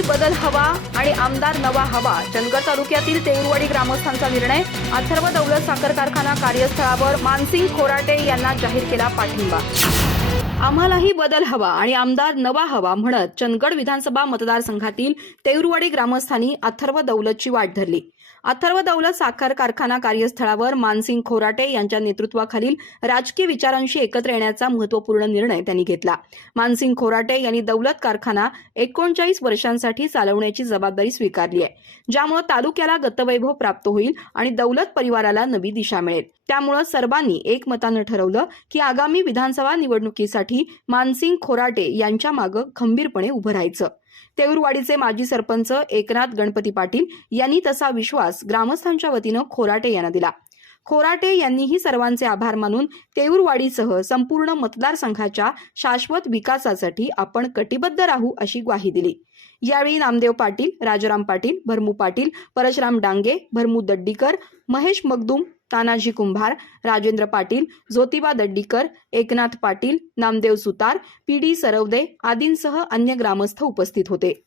आम्हालाही बदल हवा आणि आमदार नवा हवा. चंदगड तालुक्यातील तेऊरवाडी ग्रामस्थांचा निर्णय. अथर्व दौलत साखर कारखाना कार्यस्थळावर मानसिंग खोराटे यांना जाहीर केला पाठिंबा. आम्हालाही बदल हवा आणि आमदार नवा हवा म्हणत चंदगड विधानसभा मतदारसंघातील तेऊरवाडी ग्रामस्थांनी अथर्व दौलतची वाट धरली. अथर्व दौलत साखर कारखाना कार्यस्थळावर मानसिंग खोराटे यांच्या नेतृत्वाखालील राजकीय विचारांशी एकत्र येण्याचा महत्त्वपूर्ण निर्णय त्यांनी घेतला. मानसिंग खोराटे यांनी दौलत कारखाना 39 वर्षांसाठी चालवण्याची जबाबदारी स्वीकारली आहे, ज्यामुळे तालुक्याला गतवैभव प्राप्त होईल आणि दौलत परिवाराला नवी दिशा मिळेल. त्यामुळे सर्वांनी एकमतानं ठरवलं की आगामी विधानसभा निवडणुकीसाठी मानसिंग खोराटे यांच्या मागे खंबीरपणे उभं राहायचं. तेऊरवाडीचे माजी सरपंच एकनाथ गणपती पाटील यांनी तसा विश्वास ग्रामस्थांच्या वतीनं खोराटे यांना दिला. खोराटे यांनीही सर्वांचे आभार मानून तेऊरवाडीसह संपूर्ण मतदारसंघाच्या शाश्वत विकासासाठी आपण कटिबद्ध राहू अशी ग्वाही दिली. यावेळी नामदेव पाटील, राजाराम पाटील, भरमू पाटील, परशुराम डांगे, भरमू दड्डीकर, महेश मगदूम, तानाजी कुंभार, राजेंद्र पाटील, ज्योतिबा दड्डीकर, एकनाथ पाटील, नामदेव सुतार, पीडी सरवदे आदींसह अन्य ग्रामस्थ उपस्थित होते.